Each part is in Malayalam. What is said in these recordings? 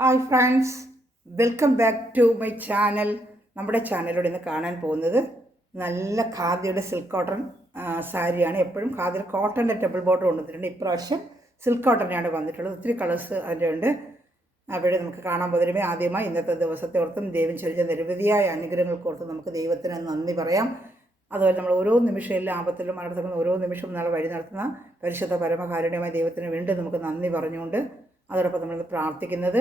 Hi friends, welcome back to my channel. നമ്മുടെ ചാനലിലൂടെ ഇന്ന് കാണാൻ പോകുന്നത് നല്ല ഖാദിയുടെ സിൽക്ക് കോട്ടൺ സാരിയാണ്. എപ്പോഴും ഖാദിയുടെ കോട്ടൻ്റെ ടെബിൾ ബോർഡർ കൊണ്ടുവന്നിട്ടുണ്ട്. ഇപ്രാവശ്യം സിൽക്ക് കോട്ടനെയാണ് വന്നിട്ടുള്ളത്. ഒത്തിരി കളേഴ്സ് അതിൻ്റെ ഉണ്ട്. അവിടെ നമുക്ക് കാണാൻ പോകുന്നതിനുമേ ആദ്യമായി ഇന്നത്തെ ദിവസത്തെ ഓർത്തും ദൈവം ചൊരിഞ്ഞ നിരവധിയായ അനുഗ്രഹങ്ങൾക്കോർത്തും നമുക്ക് ദൈവത്തിന് നന്ദി പറയാം. അതുപോലെ നമ്മൾ ഓരോ നിമിഷം എല്ലാ ആപത്തിലും നടത്തുന്ന ഓരോ നിമിഷവും നാളെ വഴി നടത്തുന്ന പരിശുദ്ധ പരമകാരുണ്യമായ ദൈവത്തിന് വീണ്ടും നമുക്ക് നന്ദി പറഞ്ഞുകൊണ്ട് അതോടൊപ്പം നമ്മൾ പ്രാർത്ഥിക്കുന്നത്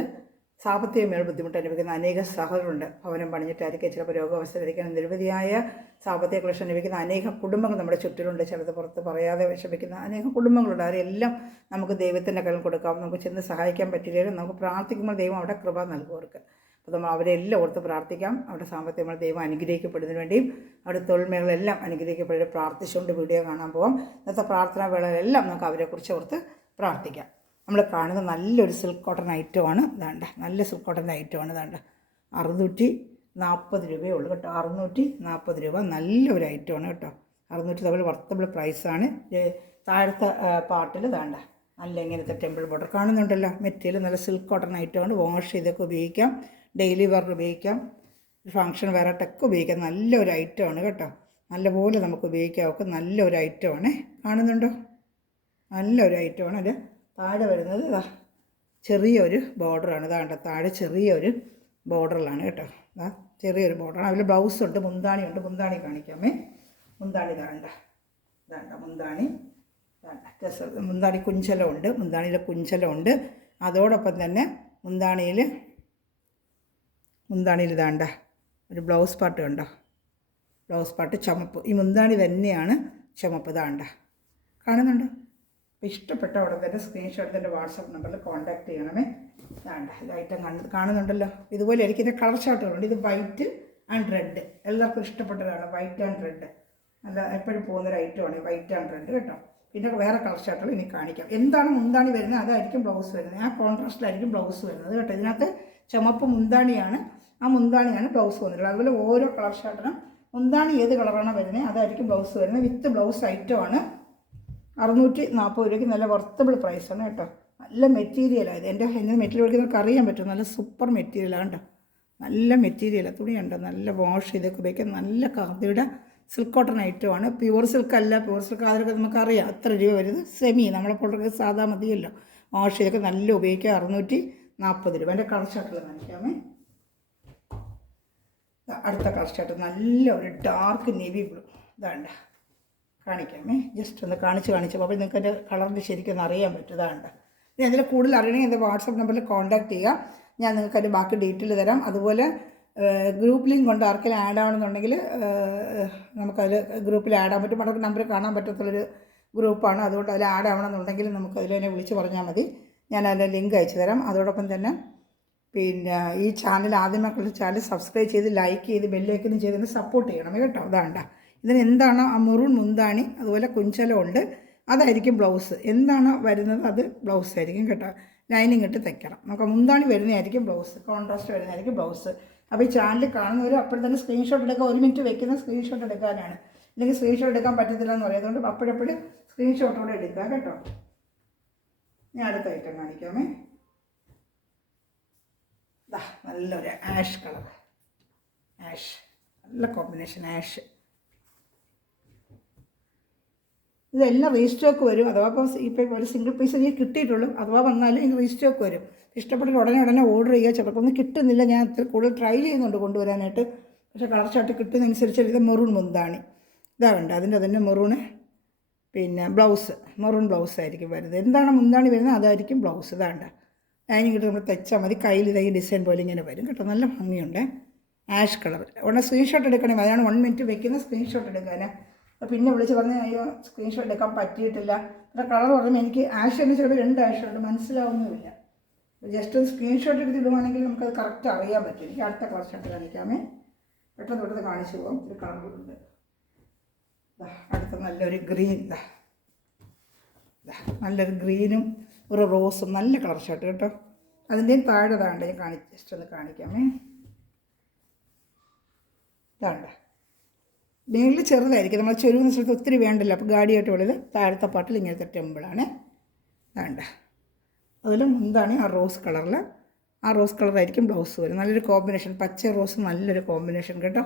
സാമ്പത്തികമേൽ ബുദ്ധിമുട്ട് അനുഭവിക്കുന്ന അനേക സഹോദരരുണ്ട്. ഭവനം പണിഞ്ഞിട്ടായിരിക്കും, ചിലപ്പോൾ രോഗാവസ്ഥയിലിരിക്കാൻ നിരവധിയായ സാമ്പത്തിക ക്ലേശം അനുഭവിക്കുന്ന അനേകം കുടുംബങ്ങൾ നമ്മുടെ ചുറ്റിലുണ്ട്. ചിലത് പുറത്ത് പറയാതെ വിഷമിക്കുന്ന അനേകം കുടുംബങ്ങളുണ്ട്. അവരെല്ലാം നമുക്ക് ദൈവത്തിൻ്റെ കയ്യിൽ കൊടുക്കാം. നമുക്ക് ചെന്ന് സഹായിക്കാൻ പറ്റില്ലെങ്കിലും നമുക്ക് പ്രാർത്ഥിക്കുമ്പോൾ ദൈവം അവിടെ കൃപ നൽകുവർക്ക്. അപ്പോൾ നമ്മൾ അവരെല്ലാം ഓർത്ത് പ്രാർത്ഥിക്കാം. അവിടെ സാമ്പത്തികമായി ദൈവം അനുഗ്രഹിക്കപ്പെടുന്നതിന് വേണ്ടിയും അവിടെ തൊഴിൽ മേഖലയെല്ലാം അനുഗ്രഹിക്കപ്പെട്ട് പ്രാർത്ഥിച്ചുകൊണ്ട് വീഡിയോ കാണാൻ പോകാം. ഇന്നത്തെ പ്രാർത്ഥനാ വേളകളെല്ലാം നമുക്ക് അവരെക്കുറിച്ച് ഓർത്ത് പ്രാർത്ഥിക്കാം. നമ്മൾ കാണുന്ന നല്ലൊരു സിൽക്ക് കോട്ടൺ ഐറ്റമാണ്. ഇതാണ്ട് നല്ല സിൽക്ക് കോട്ടൻ്റെ ഐറ്റമാണ്. ഇതാണ്ട് 640 രൂപയേ ഉള്ളൂ കേട്ടോ. 640 രൂപ നല്ലൊരു ഐറ്റമാണ് കേട്ടോ. 600 തമ്മിൽ വർത്തബിൾ പ്രൈസാണ്. താഴത്തെ പാർട്ടിൽ ഇതാണ്ട നല്ല ഇങ്ങനത്തെ ടെമ്പിൾ ബോർഡർ കാണുന്നുണ്ടല്ലോ. മെറ്റീരിയൽ നല്ല സിൽക്ക് കോട്ടൺ ഐറ്റമാണ്. വാഷ് ചെയ്തൊക്കെ ഉപയോഗിക്കാം, ഡെയിലി വെയർ ഉപയോഗിക്കാം, ഫങ്ഷൻ വെയറായിട്ടൊക്കെ ഉപയോഗിക്കാം. നല്ലൊരു ഐറ്റമാണ് കേട്ടോ. നല്ലപോലെ നമുക്ക് ഉപയോഗിക്കാമൊക്കെ നല്ലൊരു ഐറ്റമാണ്. കാണുന്നുണ്ടോ? നല്ലൊരു ഐറ്റമാണ്. അത് താഴെ വരുന്നത് ഇതാ ചെറിയൊരു ബോർഡറാണ്. ഇതാണ്ട താഴെ ചെറിയൊരു ബോർഡറിലാണ് കേട്ടോ. ഇതാ ചെറിയൊരു ബോർഡറാണ്. അതിൽ ബ്ലൗസുണ്ട്, മുന്താണിയുണ്ട്. മുന്താണി കാണിക്കാമേ. മുന്താണി ഇതാണ്ട മുന്താണി മുന്താണി കുഞ്ചലമുണ്ട്. മുന്താണിയിൽ കുഞ്ചലമുണ്ട്. അതോടൊപ്പം തന്നെ മുന്താണിയിൽ ഇതാണ്ട ഒരു ബ്ലൗസ് പാർട്ട് കണ്ടോ. ബ്ലൗസ് പാർട്ട് ചുമപ്പ്. ഈ മുന്താണി തന്നെയാണ് ചുമപ്പ്. ഇതാണ്ട കാണുന്നുണ്ടോ? അപ്പോൾ ഇഷ്ടപ്പെട്ട ഉടനെ തന്നെ സ്ക്രീൻഷോട്ട് എൻ്റെ വാട്സപ്പ് നമ്പറിൽ കോൺടാക്ട് ചെയ്യണമേ. വേണ്ട ഇത് ഐറ്റം കാണുന്നുണ്ടല്ലോ. ഇതുപോലെ എനിക്ക് ഇതിൻ്റെ കളർ ഷർട്ടുകളുണ്ട്. ഇത് വൈറ്റ് ആൻഡ് റെഡ്. എല്ലാവർക്കും ഇഷ്ടപ്പെട്ടതാണ് വൈറ്റ് ആൻഡ് റെഡ്. നല്ല എപ്പോഴും പോകുന്നൊരു ഐറ്റമാണ് വൈറ്റ് ആൻഡ് റെഡ് കേട്ടോ. പിന്നെ വേറെ കളർ ഷർട്ടുകൾ ഇനി കാണിക്കാം. എന്താണ് മുന്താണി വരുന്നത് അതായിരിക്കും ബ്ലൗസ് വരുന്നത്. ആ കോൺട്രാസ്റ്റിലായിരിക്കും ബ്ലൗസ് വരുന്നത് കേട്ടോ. ഇതിനകത്ത് ചുമപ്പ് മുന്താണിയാണ്. ആ മുന്താണിയാണ് ബ്ലൗസ് വന്നിട്ടുള്ളത്. അതുപോലെ ഓരോ കളർ ഷർട്ടിനും മുന്താണി ഏത് കളറാണോ വരുന്നത് അതായിരിക്കും ബ്ലൗസ് വരുന്നത്. വിത്ത് ബ്ലൗസ് ഐറ്റമാണ്. 640 രൂപയ്ക്ക് നല്ല വർത്തബിൾ പ്രൈസാണ് കേട്ടോ. നല്ല മെറ്റീരിയലാണ്. എൻ്റെ മെറ്റീരിയൽ കൊടുക്കുന്നവർക്ക് അറിയാൻ പറ്റും. നല്ല സൂപ്പർ മെറ്റീരിയലാണ് കേട്ടോ. നല്ല മെറ്റീരിയലാണ്. തുണിയുണ്ട്. നല്ല വാഷ് ചെയ്തൊക്കെ ഉപയോഗിക്കാൻ നല്ല ഖാദിയുടെ സിൽക്ക് കോട്ടൺ ഐറ്റമാണ്. പ്യുവർ സിൽക്ക് അല്ല. പ്യുവർ സിൽക്ക് അതൊക്കെ നമുക്കറിയാം എത്ര രൂപ വരുന്നത്. സെമി നമ്മളെപ്പോഴൊക്കെ സാധാ മതിയല്ലോ. വാഷ് ചെയ്തൊക്കെ നല്ല ഉപയോഗിക്കുക. 640 രൂപ. എൻ്റെ കളർ ഷർട്ടുകൾ കാണിക്കാമേ. അടുത്ത കളർ ഷർട്ട് നല്ല ഒരു ഡാർക്ക് നേവി ബ്ലൂ. ഇതാണ്ട കാണിക്കാമേ. ജസ്റ്റ് ഒന്ന് കാണിച്ചപ്പോൾ അപ്പോൾ നിങ്ങൾക്ക് എൻ്റെ കളറിൻ്റെ ശരിക്കും അറിയാൻ പറ്റും. ഇതാണ്ട് ഇനി അതിൽ കൂടുതൽ അറിയണമെങ്കിൽ എൻ്റെ വാട്സപ്പ് നമ്പറിൽ കോൺടാക്ട് ചെയ്യുക. ഞാൻ നിങ്ങൾക്ക് അതിൻ്റെ ബാക്കി ഡീറ്റെയിൽ തരാം. അതുപോലെ ഗ്രൂപ്പ് ലിങ്ക് കൊണ്ട് ആർക്കെങ്കിലും ആഡ് ആവണമെന്നുണ്ടെങ്കിൽ നമുക്കതിൽ ഗ്രൂപ്പിൽ ആഡ് ആകാൻ പറ്റും. അവർക്ക് നമ്പർ കാണാൻ പറ്റത്തുള്ളൊരു ഗ്രൂപ്പാണ്. അതുകൊണ്ട് അതിൽ ആഡ് ആവണമെന്നുണ്ടെങ്കിൽ നമുക്ക് അതിലെന്നെ വിളിച്ച് പറഞ്ഞാൽ മതി. ഞാൻ അതിൻ്റെ ലിങ്ക് അയച്ചു തരാം. അതോടൊപ്പം തന്നെ പിന്നെ ഈ ചാനൽ ആദ്യമായിട്ടുള്ള ചാനൽ സബ്സ്ക്രൈബ് ചെയ്ത് ലൈക്ക് ചെയ്ത് ബെല്ലൈക്കനും ചെയ്തതിന് സപ്പോർട്ട് ചെയ്യണം കേട്ടോ. അതാണ്ട ഇതിന് എന്താണോ ആ മെറൂൺ മുന്താണി അതുപോലെ കുഞ്ചലമുണ്ട്. അതായിരിക്കും ബ്ലൗസ്. എന്താണോ വരുന്നത് അത് ബ്ലൗസ് ആയിരിക്കും കേട്ടോ. ലൈനിങ് ഇട്ട് തയ്ക്കണം. നമുക്ക് മുന്താണി വരുന്നതായിരിക്കും ബ്ലൗസ്. കോൺട്രാസ്റ്റ് വരുന്നതായിരിക്കും ബ്ലൗസ്. അപ്പോൾ ഈ ചാനൽ കാണുന്നവർ അപ്പോൾ തന്നെ സ്ക്രീൻഷോട്ട് എടുക്കുക. 1 മിനിറ്റ് വെക്കുന്ന സ്ക്രീൻഷോട്ട് എടുക്കാനാണ്. അല്ലെങ്കിൽ സ്ക്രീൻഷോട്ട് എടുക്കാൻ പറ്റത്തില്ല എന്ന് പറയും. അതുകൊണ്ട് അപ്പോഴപ്പോഴും സ്ക്രീൻഷോട്ടോടെ എടുക്കുക കേട്ടോ. ഞാൻ അടുത്ത ഐറ്റം കാണിക്കാമേ. നല്ലൊരു ആഷ് കളർ. ആഷ് നല്ല കോമ്പിനേഷൻ. ആഷ് ഇതെല്ലാം റീസ്റ്റോക്ക് വരും. അഥവാ ഇപ്പോൾ ഒരു സിംഗിൾ പീസ് എനിക്ക് കിട്ടിയിട്ടുള്ളൂ. അഥവാ വന്നാലും ഇനി റീസ്റ്റോക്ക് വരും. ഇഷ്ടപ്പെട്ടിട്ട് ഉടനെ ഓർഡർ ചെയ്യുക. ചിലപ്പോൾ ഒന്നും കിട്ടുന്നില്ല. ഞാൻ കൂടുതൽ ട്രൈ ചെയ്യുന്നുണ്ട് കൊണ്ടുവരാനായിട്ട്. പക്ഷേ കളർ ഷർട്ട് കിട്ടുന്നതനുസരിച്ച് ഇത് മെറൂൺ മുന്താണി. ഇതാവണ്ട അതിൻ്റെ തന്നെ മെറൂണ്. പിന്നെ ബ്ലൗസ് മെറൂൺ ബ്ലൗസ് ആയിരിക്കും വരുന്നത്. എന്താണ് മുന്താണി വരുന്നത് അതായിരിക്കും ബ്ലൗസ്. ഇതാണ്ട ലൈനിങ് ഇട്ട് നമ്മൾ തയ്ച്ചാൽ മതി. കയ്യിൽ ഇതേ ഡിസൈൻ പോലെ ഇങ്ങനെ വരും കേട്ടോ. നല്ല ഭംഗിയുണ്ട്. Ash colour. ഉടനെ സ്ക്രീൻഷോട്ട് എടുക്കണേ. അതാണ് 1 മിനിറ്റ് വെക്കുന്ന സ്ക്രീൻഷോട്ട് എടുക്കാൻ. പിന്നെ വിളിച്ച് പറഞ്ഞ് അയ്യോ സ്ക്രീൻഷോട്ട് എടുക്കാൻ പറ്റിയിട്ടില്ല. പിന്നെ കളർ പറയുമ്പോൾ എനിക്ക് ആഷ് എന്ന് ചിലപ്പോൾ 2 ആഷുണ്ട് മനസ്സിലാവുന്നുമില്ല. ജസ്റ്റ് ഒരു സ്ക്രീൻഷോട്ട് എടുത്ത് ഇടുവാണെങ്കിൽ നമുക്കത് കറക്റ്റ് അറിയാൻ പറ്റും. എനിക്ക് അടുത്ത കളർ ഷർട്ട് കാണിക്കാമേ. പെട്ടെന്ന് തൊട്ടത് കാണിച്ചു പോകാം. ഒരു കളറുണ്ട്. അടുത്ത നല്ലൊരു ഗ്രീൻ. നല്ലൊരു ഗ്രീനും ഒരു റോസും. നല്ല കളർ ഷർട്ട് കേട്ടോ. അതിൻ്റെയും താഴെ താണ്ട് ഞാൻ ജസ്റ്റ് ഒന്ന് കാണിക്കാമേ. ഇതാണ്ട മേളിൽ ചെറുതായിരിക്കും. നമ്മൾ ചെരുവുന്ന സ്ഥലത്ത് ഒത്തിരി വേണ്ടല്ലോ. അപ്പോൾ ഗാഡിയായിട്ട് ഉള്ളത് താഴത്തെ പാട്ടിൽ ഇങ്ങനത്തെ ടെമ്പിളാണ്. വേണ്ട അതിൽ മുന്താണി ആ റോസ് കളറിൽ ആ റോസ് കളറായിരിക്കും ബ്ലൗസ് വരും. നല്ലൊരു കോമ്പിനേഷൻ, പച്ച റോസ് നല്ലൊരു കോമ്പിനേഷൻ കേട്ടോ.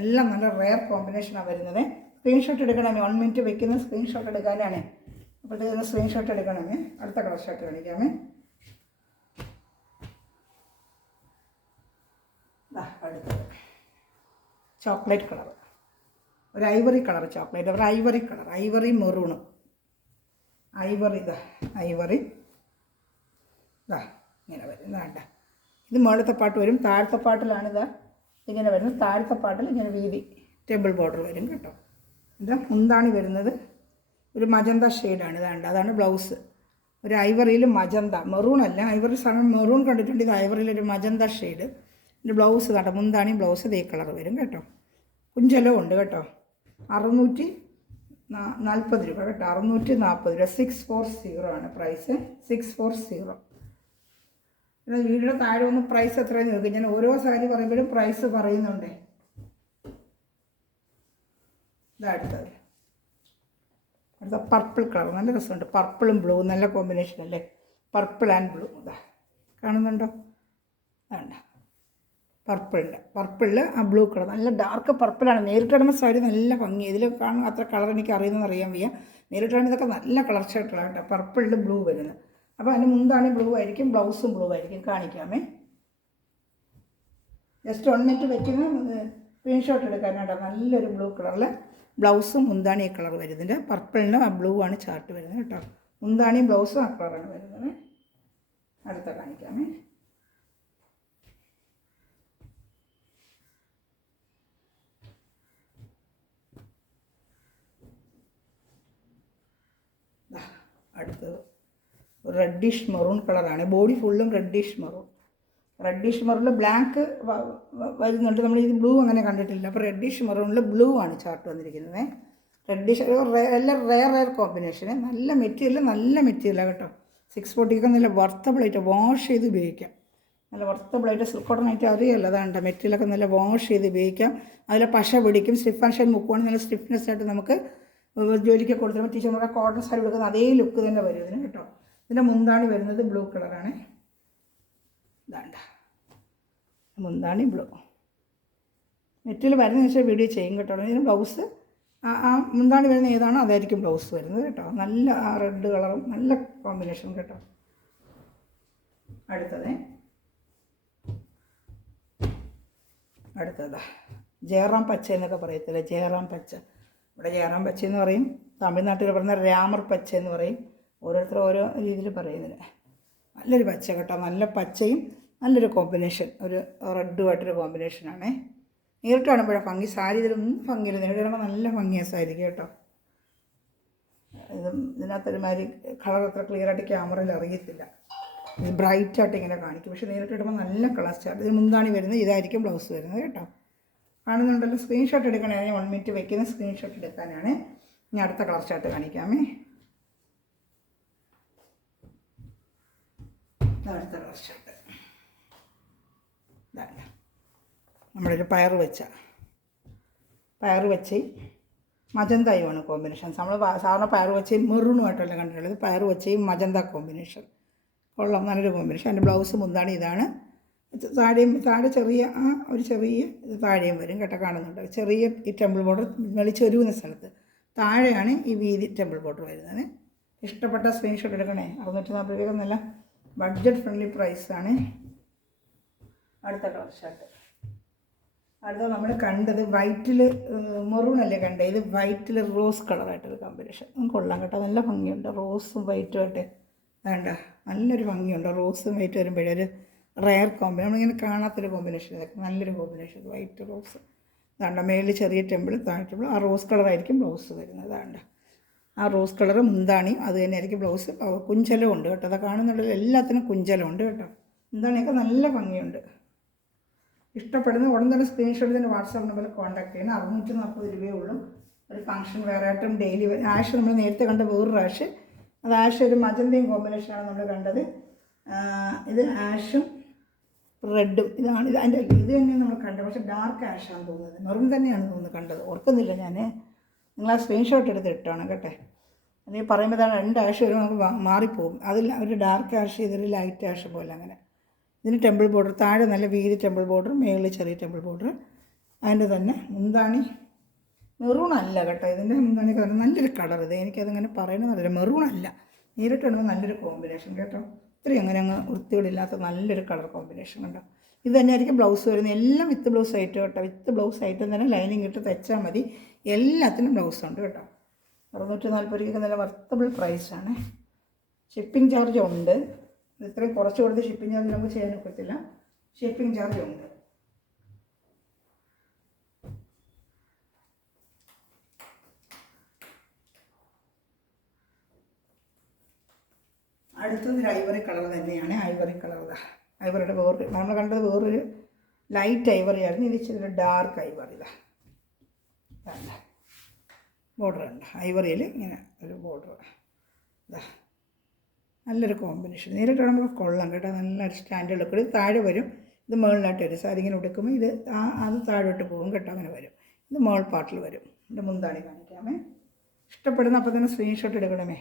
എല്ലാം നല്ല റെയർ കോമ്പിനേഷനാണ് വരുന്നത്. സ്ക്രീൻഷോട്ട് എടുക്കണമേ, 1 മിനിറ്റ് വെക്കുന്ന സ്ക്രീൻഷോട്ട് എടുക്കാനാണ്. അപ്പോഴത്തേക്ക് സ്ക്രീൻഷോട്ട് എടുക്കണമേ. അടുത്ത കളർ ഷർട്ട് കാണിക്കാമേ. അടുത്തത് ചോക്ലേറ്റ് കളർ, ഒരു ഐവറി കളർ ചോക്ലേറ്റ്, ഒരു Ivory colour, Ivory maroon, Ivory Ivory ഇങ്ങനെ വരും. വേണ്ട, ഇത് മുകളിലത്തെ പാട്ട് വരും. താഴത്തെ പാട്ടിലാണിത് ഇങ്ങനെ വരുന്നത്. താഴത്തെ പാട്ടിൽ ഇങ്ങനെ വീതി ടെമ്പിൾ ബോർഡർ വരും കേട്ടോ. ഇതാ മുന്താണി വരുന്നത് ഒരു മജന്ത ഷെയ്ഡാണ്. ഇതാണ്ട് അതാണ് ബ്ലൗസ്. ഒരു ഐവറിയിൽ മജന്ത, മെറൂൺ അല്ല, ഐവറി സാധനം മെറൂൺ കണ്ടിട്ടുണ്ട്. ഇത് ഐവറിയിലൊരു മജന്ത ഷെയ്ഡ്. ഇതിൻ്റെ ബ്ലൗസ് കേട്ടോ, മുന്താണി ബ്ലൗസ് ഇതേ കളർ വരും കേട്ടോ. കുഞ്ചലോ ഉണ്ട് കേട്ടോ. 640 രൂപ കേട്ടോ. 640 രൂപ. 640 ആണ് പ്രൈസ്. 640. പിന്നെ വീടിൻ്റെ താഴെ ഒന്ന് പ്രൈസ് എത്രയെന്ന് നോക്കും. ഞാൻ ഓരോ സാരി പറയുമ്പോഴും പ്രൈസ് പറയുന്നുണ്ട്. അടുത്ത പർപ്പിൾ കളർ, നല്ല രസമുണ്ട്. പർപ്പിളും ബ്ലൂ നല്ല കോമ്പിനേഷൻ അല്ലേ. പർപ്പിൾ ആൻഡ് ബ്ലൂ കാണുന്നുണ്ടോ? വേണ്ട, പർപ്പിളിൽ ആ ബ്ലൂ കളർ നല്ല ഡാർക്ക് പർപ്പിളാണ്. നേരിട്ടിടുമ്പോൾ സാരി നല്ല ഭംഗി. ഇതിൽ കാണും അത്ര കളർ എനിക്ക് അറിയുന്നതെന്ന് അറിയാൻ വയ്യ. നേരിട്ടാണ് ഇതൊക്കെ നല്ല കളർ ഷർട്ടുകളാണ് കേട്ടോ. പർപ്പിളിൽ ബ്ലൂ വരുന്നത്. അപ്പോൾ അതിന് മുന്താണി ബ്ലൂ ആയിരിക്കും, ബ്ലൗസും ബ്ലൂ ആയിരിക്കും. കാണിക്കാമേ. ജസ്റ്റ് 1 മിനിറ്റ് വെക്കുന്ന സ്ക്രീൻഷോട്ട് എടുക്കാനാട്ടോ. നല്ലൊരു ബ്ലൂ കളറിൽ ബ്ലൗസും മുന്താണി കളർ വരുന്നുണ്ട്. പർപ്പിളിനും ആ ബ്ലൂ ആണ് ചാർട്ട് വരുന്നത് കേട്ടോ. മുന്താണിയും ബ്ലൗസും ആ കളറാണ് വരുന്നത്. അടുത്ത കാണിക്കാമേ. അടുത്തത് റെഡിഷ് മെറൂൺ കളറാണ്. ബോഡി ഫുള്ളും റെഡിഷ് മെറൂണിൽ ബ്ലാക്ക് വരുന്നുണ്ട്. നമ്മൾ ഇത് ബ്ലൂ അങ്ങനെ കണ്ടിട്ടില്ല. അപ്പോൾ റെഡിഷ് മെറൂണിൽ ബ്ലൂ ആണ് ചാർട്ട് വന്നിരിക്കുന്നത്. റെഡിഷ് എല്ലാം റെയർ കോമ്പിനേഷന്. നല്ല മെറ്റീരിയലാണ് കേട്ടോ. 640 നല്ല വർത്തബിളായിട്ട് വാഷ് ചെയ്ത് ഉപയോഗിക്കാം. നല്ല വർത്തബിളായിട്ട് സിൽക്ക് കോട്ടൺ ആയിട്ട് അറിയാമല്ലോ. അതാണ് മെറ്റീരിയലൊക്കെ നല്ല വാഷ് ചെയ്ത് ഉപയോഗിക്കാം. അതിൽ പശ പിടിക്കും. സ്റ്റിഫ് ആൻഡ് ഷൈൻ മുക്കുവാണെങ്കിൽ നല്ല സ്റ്റിഫ്നെസ് ആയിട്ട് നമുക്ക് ജോലിക്ക് കൊടുത്തിട്ട് ടീച്ചർമാരുടെ കോട്ടൺ സാരി എടുക്കുന്ന അതേ ലുക്ക് തന്നെ വരും ഇതിന് കേട്ടോ. ഇതിൻ്റെ മുന്താണി വരുന്നത് ബ്ലൂ കളറാണ്. ഇതാണ്ട മുന്താണി ബ്ലൂ. നെറ്റിൽ വരുന്ന വെച്ചാൽ വീഡിയോ ചെയ്യും കേട്ടോ. ഇതിന് ബ്ലൗസ് ആ മുന്താണി വരുന്ന ഏതാണോ അതായിരിക്കും ബ്ലൗസ് വരുന്നത് കേട്ടോ. നല്ല ആ റെഡ് കളറും നല്ല കോമ്പിനേഷൻ കേട്ടോ. അടുത്തതാ ജയറാം പച്ച എന്നൊക്കെ പറയത്തില്ല. ജയറാം പച്ച, ഇവിടെ ജയറാം പച്ച എന്ന് പറയും. തമിഴ്നാട്ടിൽ പറയുന്ന രാമർ പച്ച എന്ന് പറയും. ഓരോരുത്തർ ഓരോ രീതിയിൽ പറയുന്നത്. നല്ലൊരു പച്ച കേട്ടോ. നല്ല പച്ചയും നല്ലൊരു കോമ്പിനേഷൻ, ഒരു റെഡുമായിട്ടൊരു കോമ്പിനേഷനാണേ. നേരിട്ട് കാണുമ്പോഴാണ് ഭംഗി. സാരി ഇതിലൊന്നും ഭംഗിയില്ല. നേരിട്ട് കാണുമ്പോൾ നല്ല ഭംഗിയാണ് സാരിക്ക് കേട്ടോ. ഇതിനകത്തൊരുമാതിരി കളർ അത്ര ക്ലിയറായിട്ട് ക്യാമറയിൽ അറിയത്തില്ല. ഇത് ബ്രൈറ്റായിട്ട് ഇങ്ങനെ കാണിക്കും. പക്ഷേ നേരിട്ട് ഇടുമ്പോൾ നല്ല കളർ ചാർട്ട്. ഇതിന് മുന്താണി വരുന്നത് ഇതായിരിക്കും ബ്ലൗസ് വരുന്നത് കേട്ടോ. കാണുന്നുണ്ടല്ലോ. സ്ക്രീൻഷോട്ട് എടുക്കണേ. 1 മിനിറ്റ് വയ്ക്കുന്ന സ്ക്രീൻഷോട്ട് എടുക്കാനാണ്. ഇനി അടുത്ത കളർ ചാർട്ട് കാണിക്കാമേ. അടുത്ത കളർ ചാർട്ട് ഇതാണ്. നമ്മളൊരു പയർ വെച്ച് മജന്തയുമാണ് കോമ്പിനേഷൻ. നമ്മൾ സാധാരണ പയർ വെച്ച് മെറൂണുമായിട്ടല്ല കണ്ടിട്ടുള്ളത്. പയർ വെച്ചയും മജന്ത കോമ്പിനേഷൻ കൊള്ളാം. നല്ലൊരു കോമ്പിനേഷൻ. അതിൻ്റെ ബ്ലൗസ് മുന്താണി ഇതാണ്. താഴെ ചെറിയ ഒരു ചെറിയ താഴെയും വരും കേട്ടോ. കാണുന്നുണ്ട് ചെറിയ ഈ ടെമ്പിൾ ബോർഡർ വെളിച്ചൊരുവുന്ന സ്ഥലത്ത് താഴെയാണ് ഈ വീതി ടെമ്പിൾ ബോർഡർ വരുന്നത്. ഇഷ്ടപ്പെട്ട സ്ക്രീൻഷോട്ട് എടുക്കണേ. 640 രൂപ നല്ല ബഡ്ജറ്റ് ഫ്രണ്ട്ലി പ്രൈസാണ്. അടുത്ത കളർ ഷർട്ട്. അടുത്ത നമ്മൾ കണ്ടത് വൈറ്റിൽ മെറൂണല്ലേ കണ്ടത്. ഇത് വൈറ്റിൽ റോസ് കളറായിട്ടൊരു കോമ്പിനേഷൻ. കൊള്ളാം കേട്ടോ. നല്ല ഭംഗിയുണ്ട്. റോസും വൈറ്റുമായിട്ട് വേണ്ട നല്ലൊരു ഭംഗിയുണ്ട്. റോസും വൈറ്റ് വരുമ്പോഴേ ഒരു റെയർ കോമ്പിനേഷൻ. നമ്മളിങ്ങനെ കാണാത്തൊരു കോമ്പിനേഷൻ. ഇതൊക്കെ നല്ലൊരു കോമ്പിനേഷൻ. വൈറ്റ് റോസ് വേണ്ട. മേളിൽ ചെറിയ ടെമ്പിൾ, താഴെ ടെമ്പിൾ. ആ റോസ് കളറായിരിക്കും ബ്ലൗസ് വരുന്നത്. വേണ്ട ആ റോസ് കളർ മുന്താണി അത് തന്നെയായിരിക്കും ബ്ലൗസ്. കുഞ്ചലം ഉണ്ട് കേട്ടോ. അത് കാണുന്നുള്ളത് എല്ലാത്തിനും കുഞ്ചലം ഉണ്ട് കേട്ടോ. മുന്താണിയൊക്കെ നല്ല ഭംഗിയുണ്ട്. ഇഷ്ടപ്പെടുന്ന ഉടൻ തന്നെ സ്ക്രീൻഷോട്ട് തന്നെ വാട്സാപ്പ് നമ്പറിൽ കോൺടാക്ട് ചെയ്യണം. 640 രൂപയേ ഉള്ളൂ. ഒരു ഫംഗ്ഷൻ വേറെ ആയിട്ടും ഡെയിലി ആഷ് നമ്മൾ നേരത്തെ കണ്ട വേറൊരു ആഷ്. അത് ആഷ് ഒരു മജന്തയും കോമ്പിനേഷനാണ് നമ്മൾ കണ്ടത്. ഇത് ആഷും റെഡും ഇതാണ്. ഇത് തന്നെയാണ് നമ്മൾ കണ്ടത്. പക്ഷേ ഡാർക്ക് ആഷാണെന്ന് തോന്നുന്നത്. മെറൂൺ തന്നെയാണ് തോന്നുന്നത് കണ്ടത്. ഓർക്കുന്നില്ല ഞാൻ. നിങ്ങൾ ആ സ്ക്രീൻഷോട്ട് എടുത്ത് ഇട്ടാണ് കേട്ടെ. അല്ലെങ്കിൽ പറയുമ്പോൾ തന്നെ 2 ആഷ് വരും നമുക്ക് മാറിപ്പോകും. അതിൽ ഒരു ഡാർക്ക് ആഷ് ഇതൊരു ലൈറ്റ് ആഷ് പോലെ അങ്ങനെ. ഇതിന് ടെമ്പിൾ ബോർഡർ, താഴെ നല്ല വീതി ടെമ്പിൾ ബോർഡർ, മേളിൽ ചെറിയ ടെമ്പിൾ ബോർഡർ. അതിൻ്റെ തന്നെ മുന്താണി മെറൂൺ അല്ല കേട്ടോ, ഇതിൻ്റെ മുന്താണി കളർ നല്ലൊരു കളർ. ഇത് എനിക്കതങ്ങനെ പറയണമെന്നല്ല, മെറൂൺ അല്ല, നേരിട്ട് കാണുമ്പോൾ നല്ലൊരു കോമ്പിനേഷൻ കേട്ടോ. ഇത്രയും അങ്ങനെ അങ്ങ് വൃത്തിയോടില്ലാത്ത നല്ലൊരു കളർ കോമ്പിനേഷൻ കണ്ടോ. ഇത് തന്നെയായിരിക്കും ബ്ലൗസ് വരുന്നത്. എല്ലാം വിത്ത് ബ്ലൗസ് ആയിട്ട് കേട്ടോ, വിത്ത് ബ്ലൗസ് ആയിട്ടും തന്നെ ലൈനിങ് ഇട്ട് തയ്ച്ചാൽ മതി. എല്ലാത്തിനും ബ്ലൗസ് ഉണ്ട് കേട്ടോ. 640 രൂപയ്ക്ക് നല്ല വർത്തബിൾ പ്രൈസാണ്. ഷിപ്പിംഗ് ചാർജ് ഉണ്ട്. ഇത്രയും കുറച്ച് കൊടുത്ത് ഷിപ്പിംഗ് ചാർജ് നമുക്ക് ചെയ്യാൻ ഒക്കത്തില്ല, ഷിപ്പിംഗ് ചാർജ് ഉണ്ട്. അടുത്തത് ഐവറി കളർ തന്നെയാണ്. ഐവറി കളർ, ഐവറിയുടെ വേറൊരു, നമ്മൾ കണ്ടത് വേറൊരു ലൈറ്റ് ഐവറി ആയിരുന്നു. ഇത് ഇച്ചിരി ഡാർക്ക് ഐവറി. ഇതാ ബോർഡർ ഉണ്ട്, ഐവറിയിൽ ഇങ്ങനെ ഒരു ബോർഡർ. ഇതാ നല്ലൊരു കോമ്പിനേഷൻ. നേരിട്ട് നമുക്ക് കൊള്ളാം കേട്ടോ, നല്ലൊരു സ്റ്റാൻഡേർഡ് ലുക്ക്. ഇത് താഴെ വരും, ഇത് മുകളിലായിട്ട് വരും. സാരി ഇങ്ങനെ ഉടുക്കുമ്പോൾ ഇത് അത് താഴോട്ട് പോകും കേട്ടോ, അങ്ങനെ വരും. ഇത് മുകൾ പാർട്ടിൽ വരും. എൻ്റെ മുന്താണി കാണിക്കാമേ. ഇഷ്ടപ്പെടുന്ന അപ്പോൾ തന്നെ സ്ക്രീൻഷോട്ട് എടുക്കണമേ.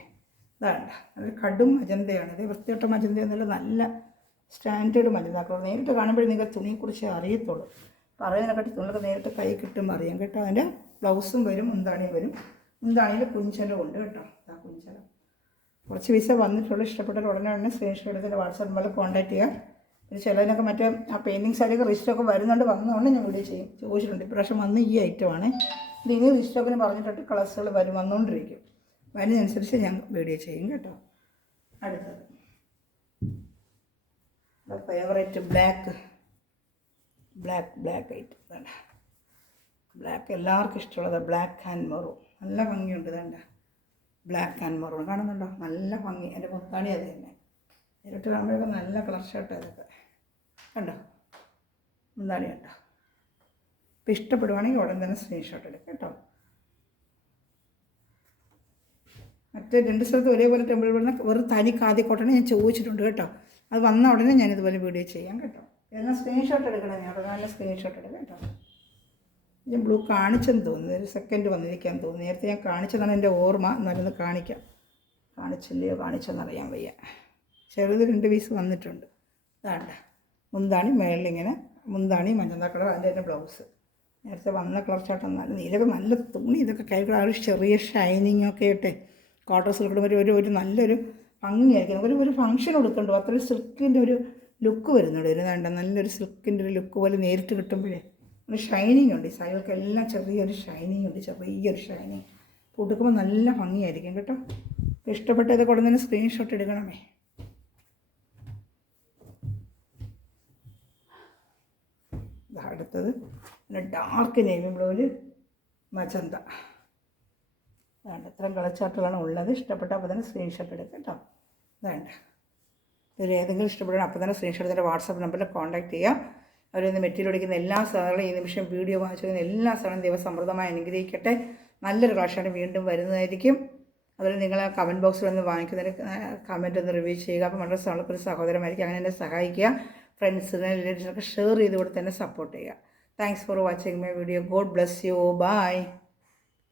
ഇതാണ്ട നല്ല കടും മജന്തയാണ്. ഇത് വൃത്തിയോട്ട മജന്ത എന്നല്ല, നല്ല സ്റ്റാൻഡേർഡ് മജന്താക്കളോ. നേരിട്ട് കാണുമ്പോഴേ നിങ്ങൾക്ക് തുണിയെക്കുറിച്ച് അറിയത്തുള്ളൂ. പറയുന്നതിനെക്കാട്ടി തുണിയൊക്കെ നേരിട്ട് കൈ കിട്ടുമ്പോൾ അറിയാം കേട്ടോ. അതിൻ്റെ ബ്ലൗസും വരും, മുന്താണിയും വരും. മുന്താണിയിൽ കുഞ്ചലും ഉണ്ട് കേട്ടോ. ആ കുഞ്ചലം കുറച്ച് പീസ വന്നിട്ടുള്ളൂ. ഇഷ്ടപ്പെട്ടവർ ഉടനെ സ്ക്രീൻഷോട്ട് എടുത്തിട്ട് വാട്സാപ്പ് നമ്പറിൽ കോൺടാക്ട് ചെയ്യുക. പിന്നെ ചിലതിനൊക്കെ മറ്റേ ആ പെയിൻറ്റിങ് സാരിയൊക്കെ റിസ്റ്റോക്ക് വരുന്നുണ്ട്, വന്നതുകൊണ്ട് ഞാൻ വീഡിയോ ചെയ്യും. ചോദിച്ചിട്ടുണ്ട്. ഇപ്രാവശ്യം വന്ന് ഈ ഐറ്റമാണ്. ഇത് ഇനി റിസ്റ്റോക്കിന് പറഞ്ഞിട്ട് കളേഴ്സുകൾ വന്നുകൊണ്ടിരിക്കും. അതിനനുസരിച്ച് ഞാൻ വീഡിയോ ചെയ്യും കേട്ടോ. അടുത്തത് ഫേവറേറ്റ് ബ്ലാക്ക് ഐറ്റം വേണ്ട. ബ്ലാക്ക് എല്ലാവർക്കും ഇഷ്ടമുള്ളത് ബ്ലാക്ക് ആൻഡ് മെറൂൺ. നല്ല ഭംഗിയുണ്ട്. വേണ്ട ബ്ലാക്ക് ആൻഡ് മെറൂൺ കാണുന്നുണ്ടോ, നല്ല ഭംഗി. എൻ്റെ മുത്താണി അത് തന്നെ. നേരിട്ട് കാണുമ്പോഴൊക്കെ നല്ല കളർ ഷർട്ട് അതൊക്കെ കണ്ടോ, മുന്താണി കണ്ടോ. ഇപ്പം ഇഷ്ടപ്പെടുവാണെങ്കിൽ ഉടൻ തന്നെ സ്ക്രീൻഷോട്ട് എടുക്കാം കേട്ടോ. മറ്റേ 2 സ്ഥലത്ത് ഒരേപോലെ ടെമ്പിൾ വരുന്ന വെറും തനി കാതിക്കോട്ടാണ് ഞാൻ ചോദിച്ചിട്ടുണ്ട് കേട്ടോ. അത് വന്ന ഉടനെ ഞാനിതുപോലെ വീഡിയോ ചെയ്യാം കേട്ടോ. എന്നാൽ സ്ക്രീൻഷോട്ട് എടുക്കണം, ഞാൻ ഉടനെ സ്ക്രീൻഷോട്ട് എടുക്കാം കേട്ടോ. ഞാൻ ബ്ലൂ കാണിച്ചെന്ന് തോന്നുന്നു, ഒരു സെക്കൻഡ് വന്നിരിക്കാൻ തോന്നുന്നു. നേരത്തെ ഞാൻ കാണിച്ചതാണ് എൻ്റെ ഓർമ്മ, എന്നാലൊന്ന് കാണിക്കാം. കാണിച്ചെന്നറിയാൻ വയ്യ. ചെറുത് 2 പീസ് വന്നിട്ടുണ്ട്. അതാണ്ട മുന്താണി മേളിലിങ്ങനെ, മുന്താണി മഞ്ഞ കളർ, അതിൻ്റെ തന്നെ ബ്ലൗസ്. നേരത്തെ വന്ന കളർ ചാട്ടം നല്ല, ഇതൊക്കെ നല്ല തുണി. ഇതൊക്കെ കൈകൾ ആ ഒരു ചെറിയ ഷൈനിങ് ഒക്കെ ഇട്ട് കോട്ടൺ സിൽക്കിടുമ്പോൾ ഒരു നല്ലൊരു ഭംഗിയായിരിക്കും. ഒരു ഫംഗ്ഷൻ കൊടുക്കണ്ടോ അത്രയും സിൽക്കിൻ്റെ ഒരു ലുക്ക് വരുന്നുണ്ട്. വേണ്ട നല്ലൊരു സിൽക്കിൻ്റെ ഒരു ലുക്ക് പോലെ നേരിട്ട് കിട്ടുമ്പോഴേ ഒരു ഷൈനിങ് ഉണ്ട്. ഈ സാരികൾക്കെല്ലാം ചെറിയൊരു ഷൈനിങ് ഉണ്ട്, ചെറിയൊരു ഷൈനിങ്. കൊടുക്കുമ്പോൾ നല്ല ഭംഗിയായിരിക്കും കേട്ടോ. ഇഷ്ടപ്പെട്ടത് കൊടുന്നതിന് സ്ക്രീൻഷോട്ട് എടുക്കണമേ. അടുത്തത് പിന്നെ ഡാർക്ക് നേവി ബ്ലൂവിൽ മജന്ത. വേണ്ട ഇത്രയും കളച്ചാട്ടുകളാണ് ഉള്ളത്. ഇഷ്ടപ്പെട്ട അപ്പോൾ തന്നെ സ്ക്രീൻഷോട്ട് എടുക്കുക കേട്ടോ. വേണ്ട ഇതിൽ ഏതെങ്കിലും ഇഷ്ടപ്പെടണം അപ്പോൾ തന്നെ സ്ക്രീൻഷോട്ട് എടുത്തിട്ട് വാട്സാപ്പ് നമ്പറിൽ കോൺടാക്ട് ചെയ്യുക. അവരിൽ നിന്ന് മെറ്റീരിയൽ എടുക്കുന്ന എല്ലാ സാധനങ്ങളും ഈ നിമിഷം വീഡിയോ വാങ്ങിച്ചു എല്ലാ സാധനവും ദൈവസമൃദ്ധമായി അനുഗ്രഹിക്കട്ടെ. നല്ലൊരു കളക്ഷനാണ് വീണ്ടും വരുന്നതായിരിക്കും. അതുപോലെ നിങ്ങൾ കമൻറ്റ് ബോക്സിൽ വന്ന് വാങ്ങിക്കുന്നതിന് കമൻറ്റ് ഒന്ന് റിവ്യൂ ചെയ്യുക. അപ്പോൾ വളരെ ഒരു സഹോദരമായിരിക്കും, അങ്ങനെ എന്നെ സഹായിക്കുക. ഫ്രണ്ട്സിന് റിലേറ്റീവ്സിനൊക്കെ ഷെയർ ചെയ്ത് കൂടെ തന്നെ സപ്പോർട്ട് ചെയ്യുക. Thanks for watching my video. God bless you. By.